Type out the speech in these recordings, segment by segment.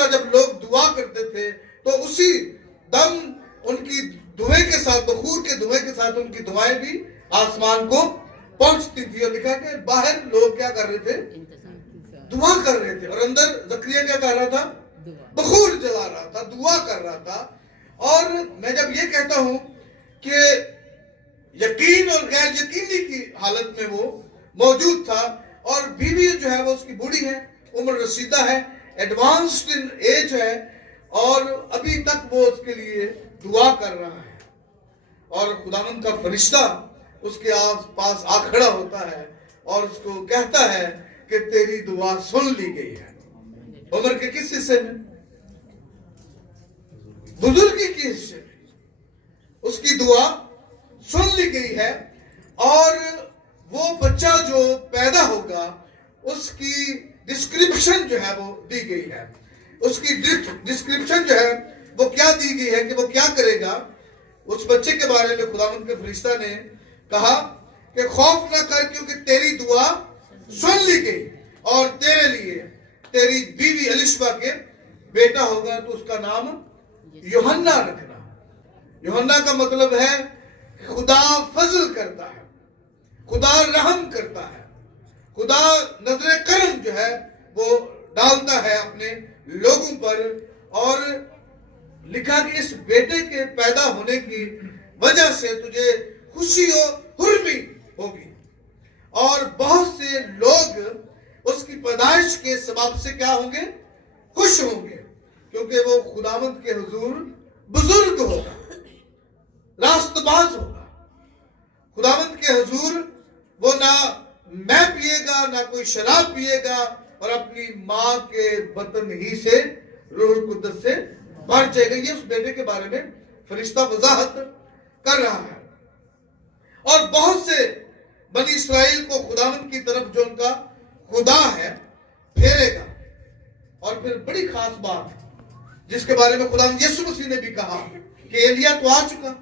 طرح جب لوگ دعا کرتے تھے تو اسی دم ان کی دعائیں کے ساتھ، بخور کے دعائیں کے ساتھ ان کی دعائیں بھی آسمان کو پہنچتی تھی. اور لکھا کہ باہر لوگ کیا کر رہے تھے؟ دعا کر رہے تھے. اور اندر زکریا کیا کر رہا تھا؟ بخور جلا رہا تھا، دعا کر رہا تھا. اور میں جب یہ کہتا ہوں کہ یقین اور غیر یقینی کی حالت میں وہ موجود تھا، اور بیوی جو ہے وہ اس کی بوڑھی ہے، عمر رسیدہ ہے، ایڈوانسڈ ان ایج ہے، اور ابھی تک وہ اس کے لیے دعا کر رہا ہے. اور خداوند کا فرشتہ اس کے آس پاس آ کھڑا ہوتا ہے اور اس کو کہتا ہے کہ تیری دعا سن لی گئی ہے. عمر کے کس حصے میں؟ بزرگی کے حصے میں اس کی دعا سن لی گئی ہے. اور وہ بچہ جو پیدا ہوگا اس کی ڈسکرپشن جو ہے وہ دی گئی ہے. اس کی ڈسکرپشن جو ہے وہ کیا دی گئی ہے کہ وہ کیا کرے گا. اس بچے کے بارے میں خداوند کے فرشتہ نے کہا کہ خوف نہ کر کیونکہ تیری دعا سن لی گئی، اور تیرے لیے تیری بیوی الیشبا کے بیٹا ہوگا تو اس کا نام یوحنا رکھنا. یوحنا کا مطلب ہے خدا فضل کرتا ہے، خدا رحم کرتا ہے، خدا نظر کرم جو ہے وہ ڈالتا ہے اپنے لوگوں پر. اور لکھا کہ اس بیٹے کے پیدا ہونے کی وجہ سے تجھے خوشی و حرمی ہوگی، اور بہت سے لوگ اس کی پیدائش کے سبب سے کیا ہوں گے؟ خوش ہوں گے، کیونکہ وہ خداوند کے حضور بزرگ ہوگا، راست باز ہوگا. خداوند کے حضور وہ نہ میں پیے گا، نہ کوئی شراب پیے گا، اور اپنی ماں کے بطن ہی سے روح القدس سے بھر جائے گا. یہ اس بیٹے کے بارے میں فرشتہ وضاحت کر رہا ہے. اور بہت سے بنی اسرائیل کو خداوند کی طرف جو ان کا خدا ہے پھیرے گا. اور پھر بڑی خاص بات جس کے بارے میں خداوند یسوع مسیح نے بھی کہا کہ ایلیا تو آ چکا.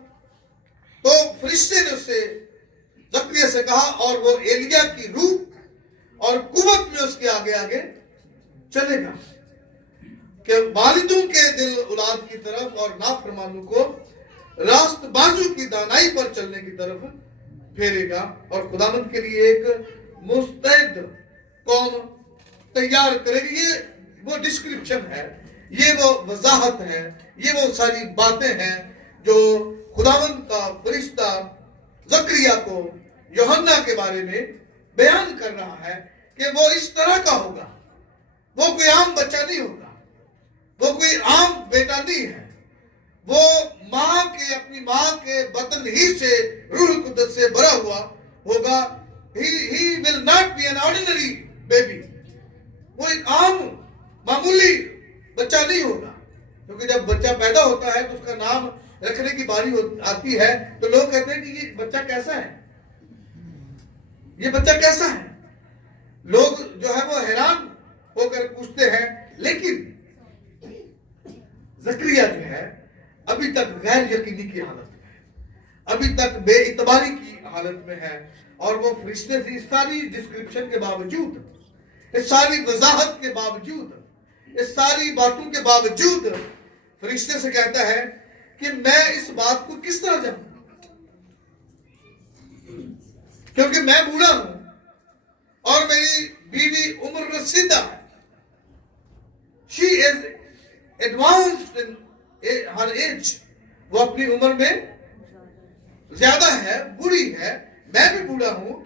تو فرشتے نے اس سے زکریا سے کہا، اور وہ ایلیا کی روح اور قوت میں اس کے آگے آگے چلے گا کہ والدوں کے دل اولاد کی طرف اور نافرمانوں کو راست بازو کی دانائی پر چلنے کی طرف پھیرے گا، اور خداوند کے لیے ایک مستعد قوم تیار کرے گی. یہ وہ ڈسکرپشن ہے، یہ وہ وضاحت ہے، یہ وہ ساری باتیں ہیں جو خداوند کا فرشتہ زکریا کو یوحنا کے بارے میں بیان کر رہا ہے کہ وہ اس طرح کا ہوگا. وہ کوئی عام بچہ نہیں ہوگا، وہ کوئی عام بیٹا نہیں ہے. وہ اپنی ماں کے بطن ہی سے روح القدس سے بھرا ہوا ہوگا. He will not be an ordinary baby. وہ ایک عام معمولی بچہ نہیں ہوگا، کیونکہ جب بچہ پیدا ہوتا ہے تو اس کا نام رکھنے کی باری آتی ہے تو لوگ کہتے ہیں کہ یہ بچہ کیسا ہے، یہ بچہ کیسا ہے. لوگ جو ہے وہ حیران ہو کر پوچھتے ہیں. لیکن زکریا جو ہے ابھی تک غیر یقینی کی حالت میں ہے، ابھی تک بے اعتباری کی حالت میں ہے. اور وہ فرشتے سے اس ساری ڈسکرپشن کے باوجود، اس ساری وضاحت کے باوجود، اس ساری باتوں کے باوجود فرشتے سے کہتا ہے کہ میں اس بات کو کس طرح جانوں، کیونکہ میں بوڑھا ہوں اور میری بیوی عمر رسیدہ ہے. She is advanced in her age. وہ اپنی عمر میں زیادہ ہے، بوڑھی ہے، میں بھی بوڑھا ہوں.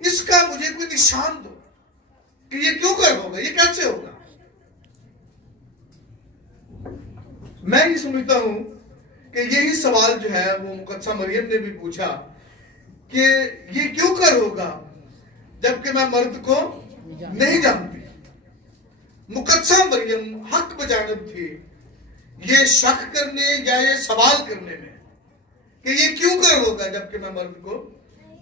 اس کا مجھے کوئی نشان دو کہ یہ کیوں کر ہوگا، یہ کیسے ہوگا. میں یہ سمجھتا ہوں کہ یہی سوال جو ہے وہ مقدسہ مریم نے بھی پوچھا کہ یہ کیوں کر ہوگا جبکہ میں مرد کو نہیں جانتی. مقدسہ مریم حق بجانب تھی یہ شک کرنے یا یہ سوال کرنے میں کہ یہ کیوں کر ہوگا جبکہ میں مرد کو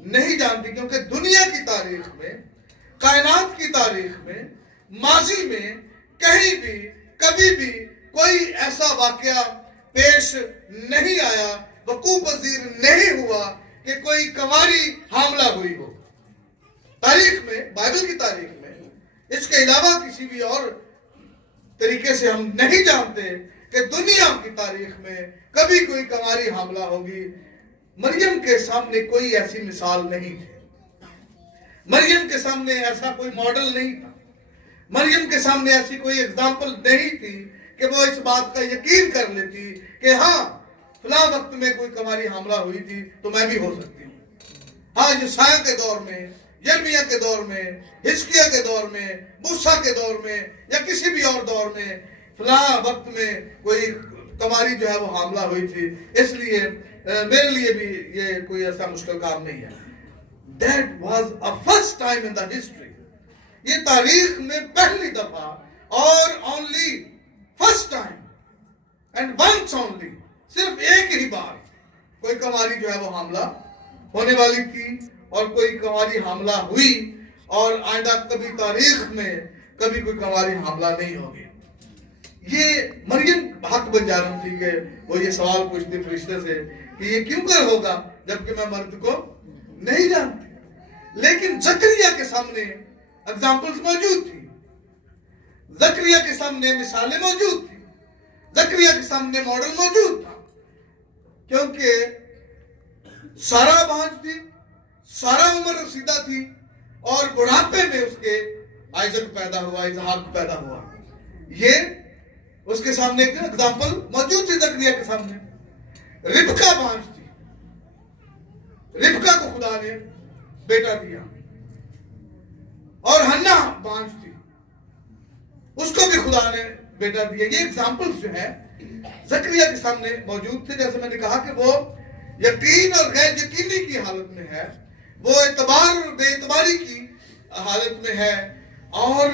نہیں جانتی. کیونکہ دنیا کی تاریخ میں، کائنات کی تاریخ میں، ماضی میں کہیں بھی کبھی بھی کوئی ایسا واقعہ پیش نہیں آیا، وقوع پذیر نہیں ہوا کہ کوئی کنواری حاملہ ہوئی ہو. تاریخ میں، بائبل کی تاریخ میں اس کے علاوہ کسی بھی اور طریقے سے ہم نہیں جانتے کہ دنیا کی تاریخ میں کبھی کوئی کنواری حاملہ ہوگی. مریم کے سامنے کوئی ایسی مثال نہیں تھی. مریم کے سامنے ایسا کوئی ماڈل نہیں تھا. مریم کے سامنے ایسی کوئی اگزامپل نہیں تھی کہ وہ اس بات کا یقین کر لیتی کہ ہاں فلاں وقت میں کوئی کنواری حاملہ ہوئی تھی تو میں بھی ہو سکتی ہوں. ہاں یسایہ کے دور میں، یرمیہ کے دور میں، حزقیہ کے دور میں، موسیٰ کے دور میں یا کسی بھی اور دور میں فلاں وقت میں کوئی کنواری جو ہے وہ حاملہ ہوئی تھی. اس لیے میرے لیے بھی یہ کوئی ایسا مشکل کام نہیں ہے. That was a first time in the history. یہ تاریخ میں پہلی دفعہ اور only first time and once only، صرف ایک ہی بار کوئی کنواری جو ہے وہ حاملہ ہونے والی تھی اور کوئی کنواری حاملہ ہوئی، اور آئندہ کبھی تاریخ میں کبھی کوئی کنواری حاملہ نہیں ہوگی. یہ مریم حق بن جانم تھی کہ وہ یہ سوال پوچھتی فرشتے سے کہ یہ کیوں کر ہوگا جبکہ میں مرد کو نہیں جانتی. لیکن زکریا کے سامنے اگزامپلز موجود تھی، زکریا کے سامنے مثالیں موجود تھی، زکریا کے سامنے ماڈل موجود تھا. کیونکہ سارا بانجھ تھی، سارا عمر رسیدہ تھی، اور بڑھاپے میں اس کے آئزک پیدا ہوا، اسحاق پیدا ہوا. یہ اس کے سامنے ایک اگزامپل موجود تھی. زکریا کے سامنے ربکا بانجھ تھی، ربکا کو خدا نے بیٹا دیا، اور ہنا بانجھ تھی، اس کو بھی خدا نے بیٹا دیا. یہ اگزامپلز جو ہیں زکریا کے سامنے موجود تھے. جیسے میں نے کہا کہ وہ یقین اور غیر یقینی کی حالت میں ہے، وہ اعتبار اور بے اعتباری کی حالت میں ہے. اور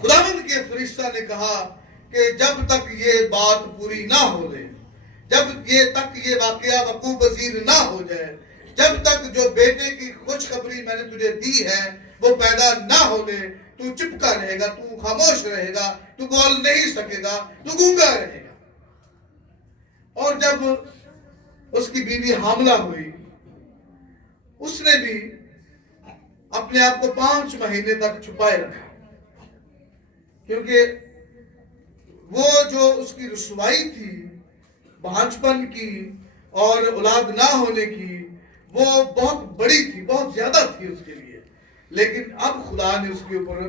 خداوند کے فرشتہ نے کہا کہ جب تک یہ بات پوری نہ ہو لے، جب یہ واقعہ وقوع پذیر نہ ہو جائے، جب تک جو بیٹے کی خوشخبری میں نے تجھے دی ہے وہ پیدا نہ ہو لے، تو چپکا رہے گا، تو خاموش رہے گا، تو بول نہیں سکے گا، تو گونگا رہے گا. اور جب اس کی بیوی حاملہ ہوئی، اس نے بھی اپنے آپ کو 5 مہینے تک چھپائے رکھا، کیونکہ وہ جو اس کی رسوائی تھی بانجھپن کی اور اولاد نہ ہونے کی، وہ بہت بڑی تھی، بہت زیادہ تھی اس کے لیے. لیکن اب خدا نے اس کے اوپر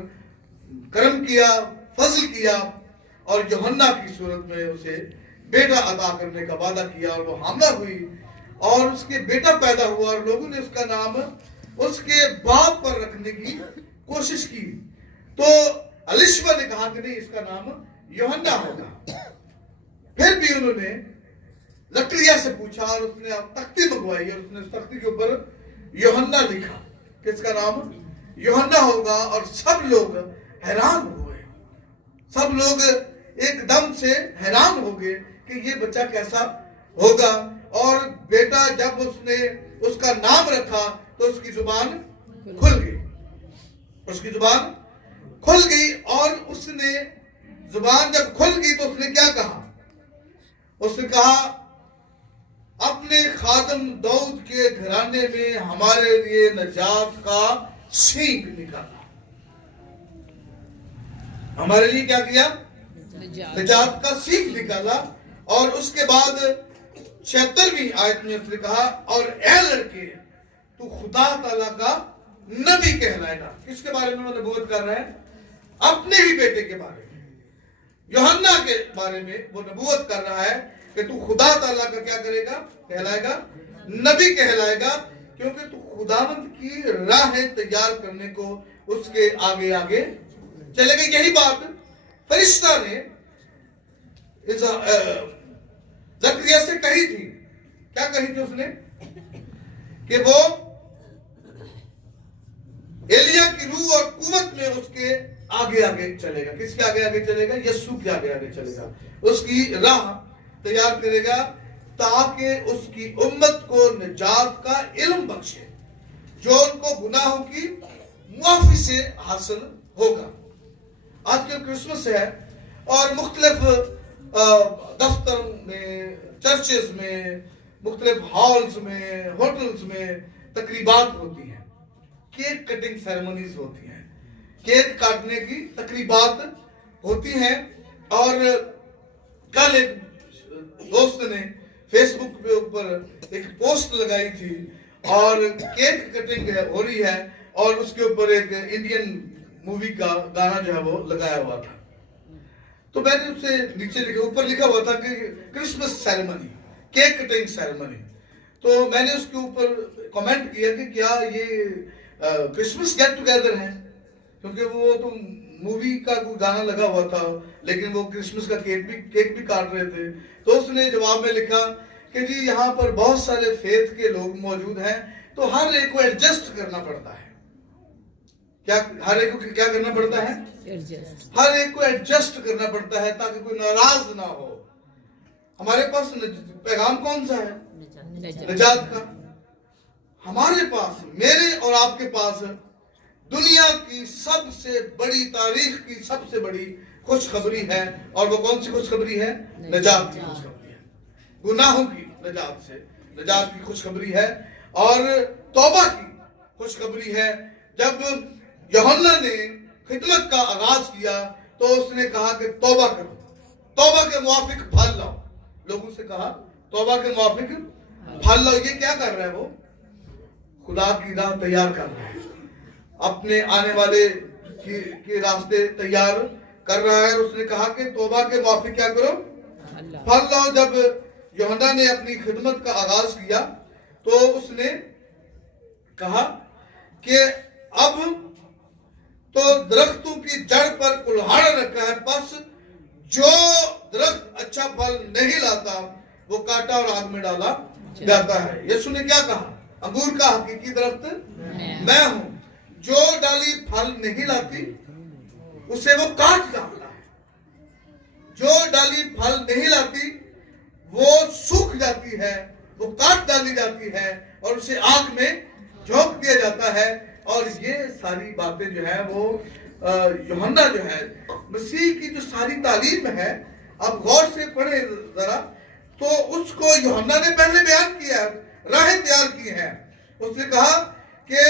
کرم کیا، فضل کیا، اور یوحنا کی صورت میں اسے بیٹا عطا کرنے کا وعدہ کیا، اور وہ حاملہ ہوئی اور اس کے بیٹا پیدا ہوا، اور لوگوں نے اس کا نام اس کے باپ پر رکھنے کی کوشش کی. تو الیشبا نے کہا کہ نہیں، اس کا نام یوحنا ہوگا. پھر بھی انہوں نے زکریا سے پوچھا اور اس نے تختی منگوائی، اور اس نے اس تختی کے اوپر یوحنا لکھا کہ اس کا نام یوحنا ہوگا. اور سب لوگ حیران ہوئے، سب لوگ ایک دم سے حیران ہو گئے کہ یہ بچہ کیسا ہوگا. اور بیٹا جب اس نے اس کا نام رکھا تو اس کی زبان کھل گئی، اس کی زبان کھل گئی. اور اس نے زبان جب کھل گئی تو اس نے کیا کہا؟ اس نے کہا اپنے خادم داؤد کے گھرانے میں ہمارے لیے نجات کا سینگ نکالا. ہمارے لیے کیا کیا؟ نجات کا سینگ نکالا. اور اس کے بعد 76ویں آیت میں اس نے کہا اور اے لڑکے تو خدا تعالیٰ کا نبی کہلائے گا. کس کے بارے میں وہ نبوت کر رہا ہے؟ اپنے ہی بیٹے کے بارے میں، یوحنا کے بارے میں وہ نبوت کر رہا ہے کہ تو خدا تعالیٰ کا کیا کرے گا؟ کہلائے گا، نبی کہلائے گا. کیونکہ تو خداوند کی راہیں تیار کرنے کو اس کے آگے آگے چلے گئے. یہی بات فرشتہ نے زکریا سے کہی تھی. کیا کہی تھی اس نے؟ کہ وہ ایلیا کی روح اور قوت میں اس کے آگے آگے چلے گا. کس کے آگے آگے چلے گا؟ یسوع کے آگے آگے چلے گا. اس کی راہ تیار کرے گا تاکہ اس کی امت کو نجات کا علم بخشے جو ان کو گناہوں کی معافی سے حاصل ہوگا. آج کل کرسمس ہے اور مختلف دفتر میں، چرچز میں، مختلف ہالز میں، ہوٹلز میں تقریبات ہوتی ہیں، کیک کٹنگ سیریمونیز ہوتی ہیں، کیک کاٹنے کی تقریبات ہوتی ہیں. اور کل ایک دوست نے فیس بک پہ اوپر ایک پوسٹ لگائی تھی اور کیک کٹنگ ہو رہی ہے اور اس کے اوپر ایک انڈین مووی کا گانا جو ہے وہ لگایا ہوا تھا. تو میں نے اس سے نیچے لکھا، اوپر لکھا ہوا تھا کہ Christmas ceremony, cake cutting ceremony. تو میں نے اس کے اوپر کمنٹ کیا کہ کیا یہ کرسمس گیٹ ٹوگیدر ہے، کیونکہ وہ تو مووی کا کوئی گانا لگا ہوا تھا لیکن وہ کرسمس کا کیک بھی کاٹ رہے تھے. تو اس نے جواب میں لکھا کہ جی یہاں پر بہت سارے فیتھ کے لوگ موجود ہیں تو ہر ایک کو ایڈجسٹ کرنا پڑتا ہے. کیا ہر ایک کو کیا کرنا پڑتا ہے؟ ہر ایک کو ایڈجسٹ کرنا پڑتا ہے تاکہ کوئی ناراض نہ ہو. ہمارے پاس پیغام کون سا ہے؟ نجات کا. ہمارے پاس، میرے اور آپ کے پاس دنیا کی سب سے بڑی، تاریخ کی سب سے بڑی خوشخبری ہے. اور وہ کون سی خوشخبری ہے؟ نجات کی خوشخبری ہے. گناہوں کی نجات سے، نجات کی خوشخبری ہے اور توبہ کی خوشخبری ہے. جب یوحنا نے خدمت کا آغاز کیا تو اس نے کہا کہ توبہ کرو، توبہ کے موافق پھل لاؤ. لوگوں سے کہا توبہ کے موافق پھل لاؤ. یہ کیا کر رہا ہے؟ وہ خدا کی راہ تیار کر رہا ہے، اپنے آنے والے کے راستے تیار کر رہا ہے. اس نے کہا کہ توبہ کے موافق کیا کرو؟ پھل لاؤ. جب یوحنا نے اپنی خدمت کا آغاز کیا تو اس نے کہا کہ اب تو درختوں کی جڑ پر کلہاڑ رکھا ہے، پس جو درخت اچھا پھل نہیں لاتا وہ کاٹا اور آگ میں ڈالا جاتا ہے. یسوع نے کیا کہا؟ انگور کا حقیقی درخت میں ہوں، جو ڈالی پھل نہیں لاتی اسے وہ کاٹ ڈالتا ہے. جو ڈالی پھل نہیں لاتی وہ سوکھ جاتی ہے، وہ کاٹ ڈالی جاتی ہے اور اسے آگ میں جھونک دیا جاتا ہے. اور یہ ساری باتیں جو ہے وہ یوحنا جو ہے مسیح کی جو ساری تعلیم ہے، اب غور سے پڑھیں ذرا تو اس کو یوحنا نے پہلے بیان کیا ہے، راہیں تیار کی ہیں. اس نے کہا کہ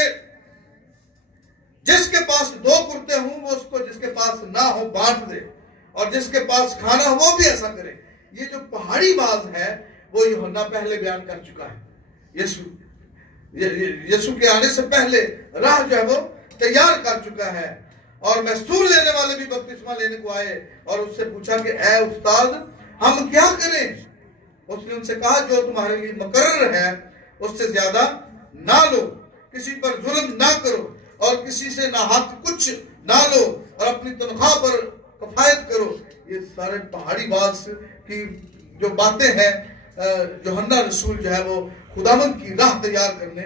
جس کے پاس 2 کرتے ہوں وہ اس کو جس کے پاس نہ ہو بانٹ دے، اور جس کے پاس کھانا ہو وہ بھی ایسا کرے. یہ جو پہاڑی باز ہے وہ یوحنا پہلے بیان کر چکا ہے. یسوع کے آنے سے پہلے راہ جو ہے وہ تیار کر چکا ہے. اور محصول لینے والے بھی بپتسمہ لینے کو آئے اور اس سے پوچھا کہ اے استاد ہم کیا کریں؟ اس نے ان سے کہا جو تمہارے لیے مقرر ہے اس سے زیادہ نہ لو، کسی پر ظلم نہ کرو اور کسی سے نہ حق کچھ نہ لو اور اپنی تنخواہ پر کفایت کرو. یہ سارے پہاڑی باز کی جو باتیں ہیں یوحنا رسول جو ہے وہ خداوند کی راہ تیار کرنے.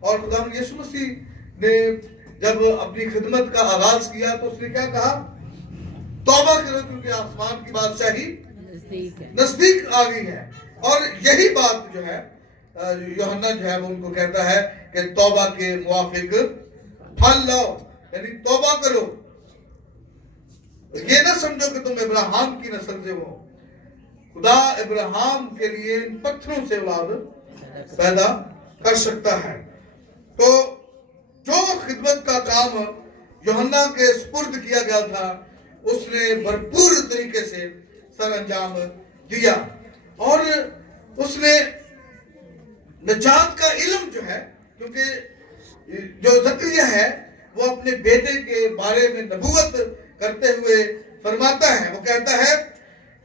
اور خداوند یسوع مسیح نے جب اپنی خدمت کا آغاز کیا تو اس نے کیا کہا؟ توبہ کرو کیونکہ آسمان کی بادشاہی نزدیک آ گئی ہے. اور یہی بات جو ہے یوحنا جو ہے وہ ان کو کہتا ہے کہ توبہ کے موافق پھل لاؤ، یعنی توبہ کرو. یہ نہ سمجھو کہ تم ابراہیم کی نسل سے ہو. خدا ابراہیم کے لیے ان پتھروں سے اولاد پیدا کر سکتا ہے. تو جو خدمت کا کام یوحنا کے سپرد کیا گیا تھا اس نے بھرپور طریقے سے سر انجام دیا. اور اس نے نجات کا علم جو ہے، کیونکہ جو زکریا ہے وہ اپنے بیٹے کے بارے میں نبوت کرتے ہوئے فرماتا ہے، وہ کہتا ہے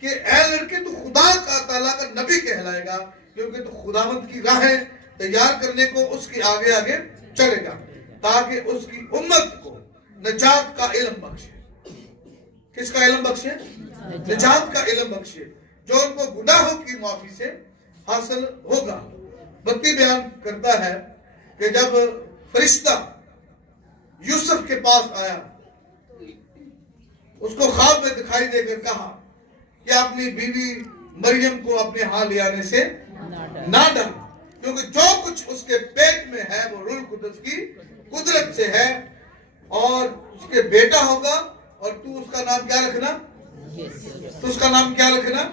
کہ اے لڑکے تو خدا کا تعالیٰ کا نبی کہلائے گا کیونکہ تو خداوند کی راہیں تیار کرنے کو اس کے آگے آگے چلے گا تاکہ اس کی امت کو نجات کا علم بخشے. کس کا علم بخشے؟ نجات کا علم بخشے جو ان کو گناہوں کی معافی سے حاصل ہوگا. بتی بیان کرتا ہے کہ جب فرشتہ یوسف کے پاس آیا اس کو خواب میں دکھائی دے کر کہا کہ اپنی بیوی مریم کو اپنے ہاں لے آنے سے نہ ڈر، کیونکہ جو کچھ اس کے پیٹ میں ہے وہ روح القدس کی قدرت سے ہے اور اس کے بیٹا ہوگا. اور تو اس کا نام کیا رکھنا؟ تو اس کا نام کیا رکھنا؟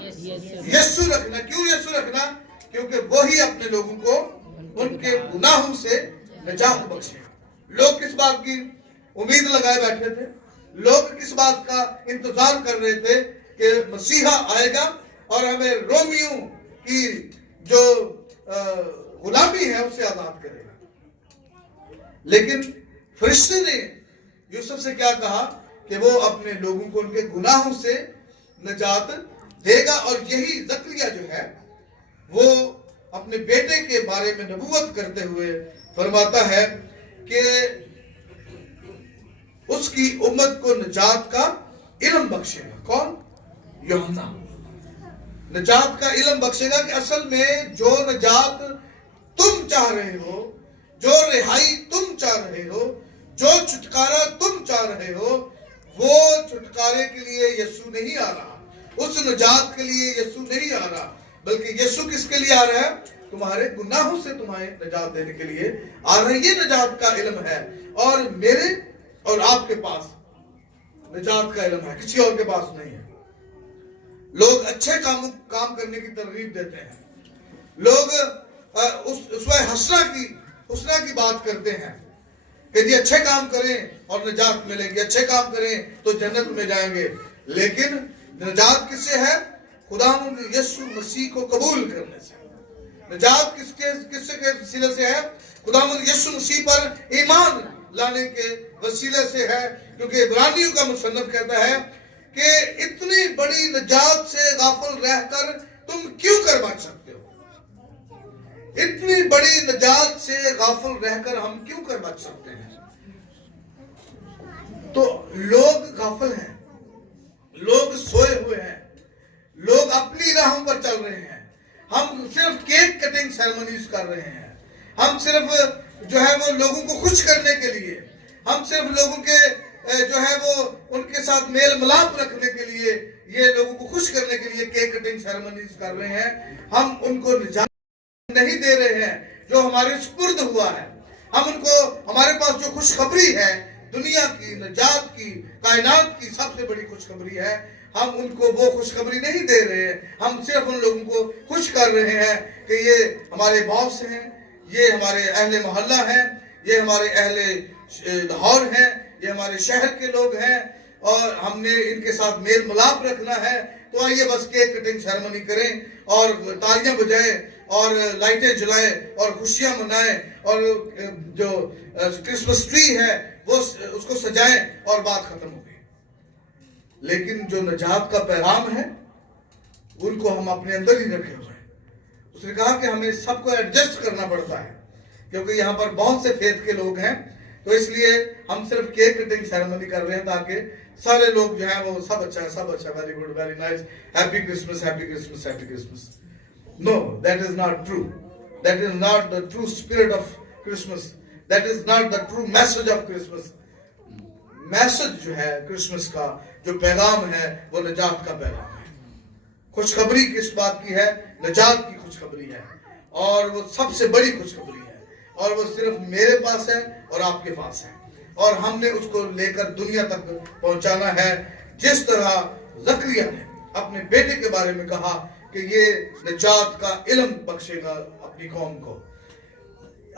یسوع رکھنا. کیوں یسوع رکھنا؟ کیونکہ وہی اپنے لوگوں کو ان کے گناہوں سے نجات بخشے. لوگ کس بات کی امید لگائے بیٹھے تھے؟ لوگ کس بات کا انتظار کر رہے تھے کہ مسیحا آئے گا اور ہمیں رومیوں کی جو غلامی ہے اس سے آزاد کرے گا. لیکن فرشتے نے یوسف سے کیا کہا کہ وہ اپنے لوگوں کو ان کے گناہوں سے نجات دے گا. اور یہی زکریا جو ہے وہ اپنے بیٹے کے بارے میں نبوت کرتے ہوئے فرماتا ہے کہ اس کی امت کو نجات کا علم بخشے گا. کون؟ یوحنا. نجات کا علم بخشے گا کہ اصل میں جو نجات تم چاہ رہے ہو، جو رہائی تم چاہ رہے ہو، جو چھٹکارا تم چاہ رہے ہو، وہ چھٹکارے کے لیے یسوع نہیں آ رہا. اس نجات کے لیے یسوع نہیں آ رہا، بلکہ یسوع کس کے لیے آ رہا ہے؟ تمہارے گناہوں سے تمہیں نجات دینے کے لیے آ رہا ہے. یہ نجات کا علم ہے اور میرے اور آپ کے پاس نجات کا علم ہے، کسی اور کے پاس نہیں ہے. لوگ اچھے کام کرنے کی ترغیب دیتے ہیں. لوگ اسوہ حسنہ کی بات کرتے ہیں کہ جی اچھے کام کریں اور نجات ملے گی، اچھے کام کریں تو جنت میں جائیں گے. لیکن نجات کس سے ہے؟ خداوند یسوع مسیح کو قبول کرنے سے. نجات کس کے وسیلے سے ہے؟ خداوند یسوع مسیح پر ایمان لانے کے وسیلے سے ہے. کیونکہ عبرانیوں کا مصنف کہتا ہے کہ اتنی بڑی نجات سے غافل رہ کر تم کیوں کر بچ سکتے ہو؟ اتنی بڑی نجات سے غافل رہ کر ہم کیوں کر بچ سکتے ہیں؟ تو لوگ غافل ہیں، لوگ سوئے ہوئے ہیں، لوگ اپنی راہوں پر چل رہے ہیں. ہم صرف کیک کٹنگ سیرمنیز کر رہے ہیں. ہم صرف جو ہے وہ لوگوں کو خوش کرنے کے لیے، ہم صرف لوگوں کے جو ہے وہ ان کے ساتھ میل ملاپ رکھنے کے لیے، یہ لوگوں کو خوش کرنے کے لیے کیک کٹنگ سیرمنیز کر رہے ہیں. ہم ان کو نجات نہیں دے رہے ہیں جو ہمارے سپرد ہوا ہے. ہم ان کو، ہمارے پاس جو خوشخبری ہے دنیا کی، نجات کی، کائنات کی سب سے بڑی خوشخبری ہے، ہم ان کو وہ خوشخبری نہیں دے رہے ہیں. ہم صرف ان لوگوں کو خوش کر رہے ہیں کہ یہ ہمارے باس ہیں، یہ ہمارے اہل محلہ ہیں، یہ ہمارے اہل لاہور ہیں، یہ ہمارے شہر کے لوگ ہیں اور ہم نے ان کے ساتھ میل ملاپ رکھنا ہے. تو آئیے بس کیک کٹنگ سیرمنی کریں اور تالیاں بجائیں اور لائٹیں جلائیں اور خوشیاں منائیں اور جو کرسمس ٹری ہے وہ اس کو سجائیں اور بات ختم ہو گئی. لیکن جو نجات کا پیغام ہے ان کو ہم اپنے اندر ہی رکھے ہوئے ہیں. اس نے کہا کہ ہمیں سب کو ایڈجسٹ کرنا پڑتا ہے کیونکہ یہاں پر بہت سے فیتھ کے لوگ ہیں. تو اس لیے ہم صرف کیک کٹنگ سیرمنی کر رہے ہیں تاکہ سارے لوگ جو ہیں وہ سب اچھا ہے، سب اچھا، very good, very nice, happy Christmas, happy Christmas, happy Christmas. No, that is not true. That is not the true spirit of Christmas. That is not the true message of Christmas. Message جو ہے Christmas کا، جو پیغام ہے وہ نجات کا پیغام ہے. خوشخبری کس بات کی ہے؟ نجات کی خوشخبری ہے اور وہ سب سے بڑی خوشخبری ہے اور وہ صرف میرے پاس ہے اور آپ کے پاس ہے اور ہم نے اس کو لے کر دنیا تک پہنچانا ہے. جس طرح زکریا نے اپنے بیٹے کے بارے میں کہا کہ یہ نجات کا علم بخشے گا اپنی قوم کو،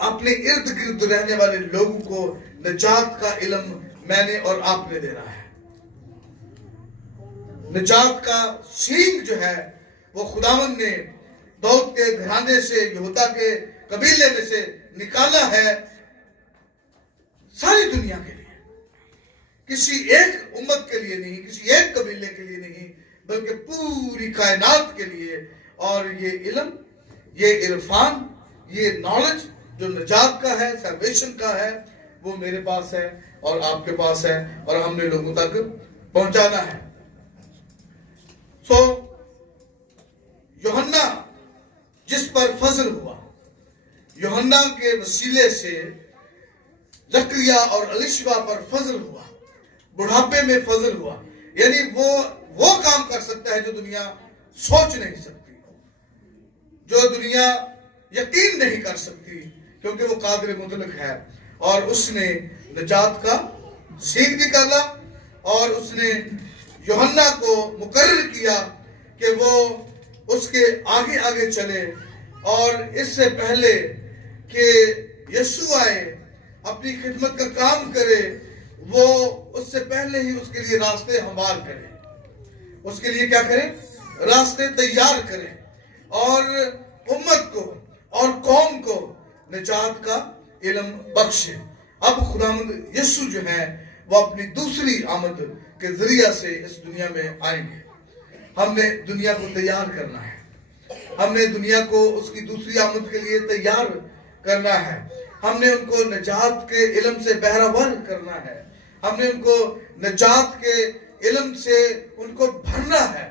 اپنے ارد گرد رہنے والے لوگوں کو نجات کا علم میں نے اور آپ نے دینا ہے. نجات کا سینگ جو ہے وہ خداوند نے داؤد کے گھرانے سے، یہودا کے قبیلے میں سے نکالا ہے ساری دنیا کے لیے. کسی ایک امت کے لیے نہیں، کسی ایک قبیلے کے لیے نہیں، بلکہ پوری کائنات کے لیے. اور یہ علم، یہ عرفان، یہ نالج جو نجات کا ہے، سیلویشن کا ہے، وہ میرے پاس ہے اور آپ کے پاس ہے اور ہم نے لوگوں تک پہنچانا ہے. سو یوحنا جس پر فضل ہوا، یوحنا کے وسیلے سے زکریا اور الیشبا پر فضل ہوا، بڑھاپے میں فضل ہوا. یعنی وہ کام کر سکتا ہے جو دنیا سوچ نہیں سکتی، جو دنیا یقین نہیں کر سکتی، کیونکہ وہ قادر مطلق ہے. اور اس نے نجات کا سینگ نکالا اور اس نے یوحنا کو مقرر کیا کہ وہ اس کے آگے آگے چلے اور اس سے پہلے کہ یسوع آئے، اپنی خدمت کا کام کرے، وہ اس سے پہلے ہی اس کے لیے راستے ہموار کرے، اس کے لیے کیا کرے؟ راستے تیار کرے، اور امت کو اور قوم کو نجات کا علم بخشے۔ اب خداوند یسوع جو ہے وہ اپنی دوسری آمد کے ذریعہ سے اس دنیا میں آئیں گے۔ ہم نے دنیا کو تیار کرنا ہے، ہم نے دنیا کو اس کی دوسری آمد کے لیے تیار کرنا ہے، ہم نے ان کو نجات کے علم سے بہرہور کرنا ہے، ہم نے ان کو نجات کے علم سے ان کو بھرنا ہے،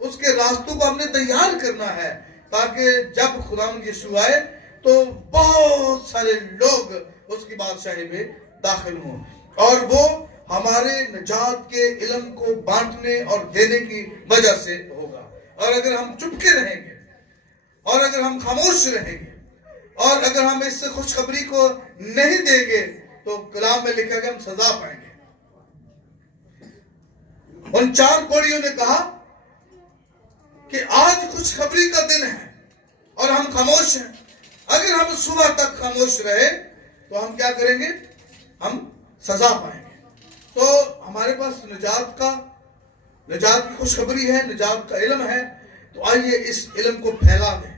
اس کے راستوں کو ہم نے تیار کرنا ہے، تاکہ جب خداوند یسوع آئے تو بہت سارے لوگ اس کی بادشاہی میں داخل ہوں، اور وہ ہمارے نجات کے علم کو بانٹنے اور دینے کی وجہ سے ہوگا۔ اور اگر ہم چپ کے رہیں گے، اور اگر ہم خاموش رہیں گے، اور اگر ہم اس خوشخبری کو نہیں دیں گے، تو کلام میں لکھا کہ ہم سزا پائیں گے۔ ان 4 کوڑیوں نے کہا کہ آج خوشخبری کا دن ہے اور ہم خاموش ہیں، اگر ہم صبح تک خاموش رہے تو ہم کیا کریں گے؟ ہم سزا پائیں گے۔ تو ہمارے پاس نجات کی خوشخبری ہے، نجات کا علم ہے، تو آئیے اس علم کو پھیلا دیں،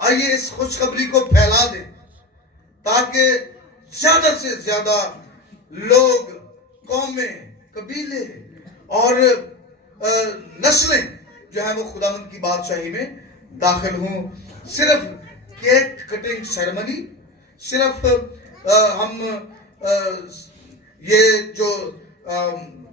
آئیے اس خوشخبری کو پھیلا دیں، تاکہ زیادہ سے زیادہ لوگ، قومیں، قبیلے اور نسلیں جو ہیں وہ خداوند کی بادشاہی میں داخل ہوں۔ صرف کیک کٹنگ سیرمنی، صرف ہم یہ جو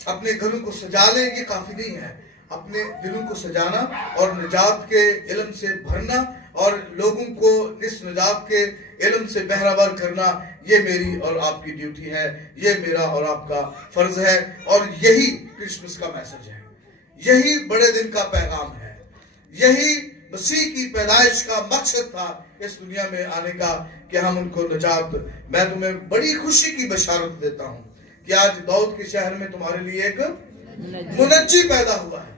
اپنے گھروں کو سجا لیں، یہ کافی نہیں ہے۔ اپنے دلوں کو سجانا اور نجات کے علم سے بھرنا اور لوگوں کو اس نجات کے علم سے بہرہور کرنا، یہ میری اور آپ کی ڈیوٹی ہے، یہ میرا اور آپ کا فرض ہے، اور یہی کرسمس کا میسج ہے، یہی بڑے دن کا پیغام ہے، یہی مسیح کی پیدائش کا مقصد تھا اس دنیا میں آنے کا، کہ ہم ان کو نجات۔ میں تمہیں بڑی خوشی کی بشارت دیتا ہوں کہ آج داؤد کے شہر میں تمہارے لیے ایک منجی پیدا ہوا ہے۔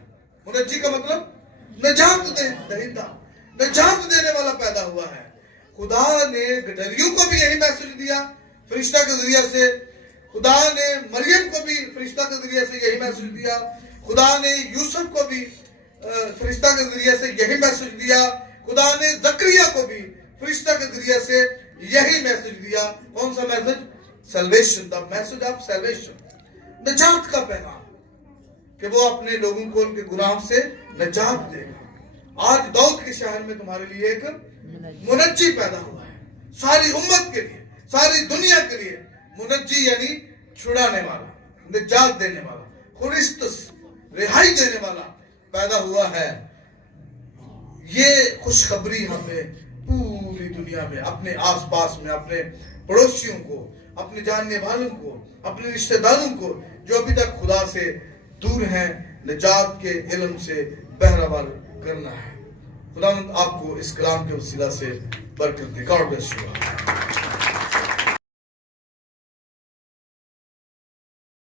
منجی کا مطلب نجات دہندہ، نجات دینے والا پیدا ہوا ہے۔ خدا نے گدریوں کو بھی یہی میسج دیا فرشتہ کے ذریعہ سے، خدا نے مریم کو بھی فرشتہ کے ذریعہ سے یہی میسج دیا، خدا نے یوسف کو بھی فرشتہ کے ذریعہ سے یہی میسج دیا، خدا نے زکریا کو بھی فرشتہ کے ذریعہ سے یہی میسج دیا۔ کون سا message? Salvation, the message of salvation, نجات کا پیغام، کہ وہ اپنے لوگوں کو ان کے گناہوں سے نجات دے گا۔ آج داؤد کے شہر میں تمہارے لیے ایک منجی پیدا ہوا ہے، ساری امت کے لیے، ساری دنیا کے لیے۔ منجی یعنی چھڑانے والا، نجات دینے والا، خرستس، رہائی دینے والا پیدا ہوا ہے۔ یہ خوشخبری ہمیں پوری دنیا میں، اپنے آس پاس میں، اپنے پڑوسیوں کو، اپنے جاننے والوں کو، اپنے رشتہ داروں کو جو ابھی تک خدا سے دور ہیں، نجات کے علم سے بہرہور کرنا ہے۔ خداوند آپ کو اس کلام کے وسیلہ سے برکت دے۔ God bless you.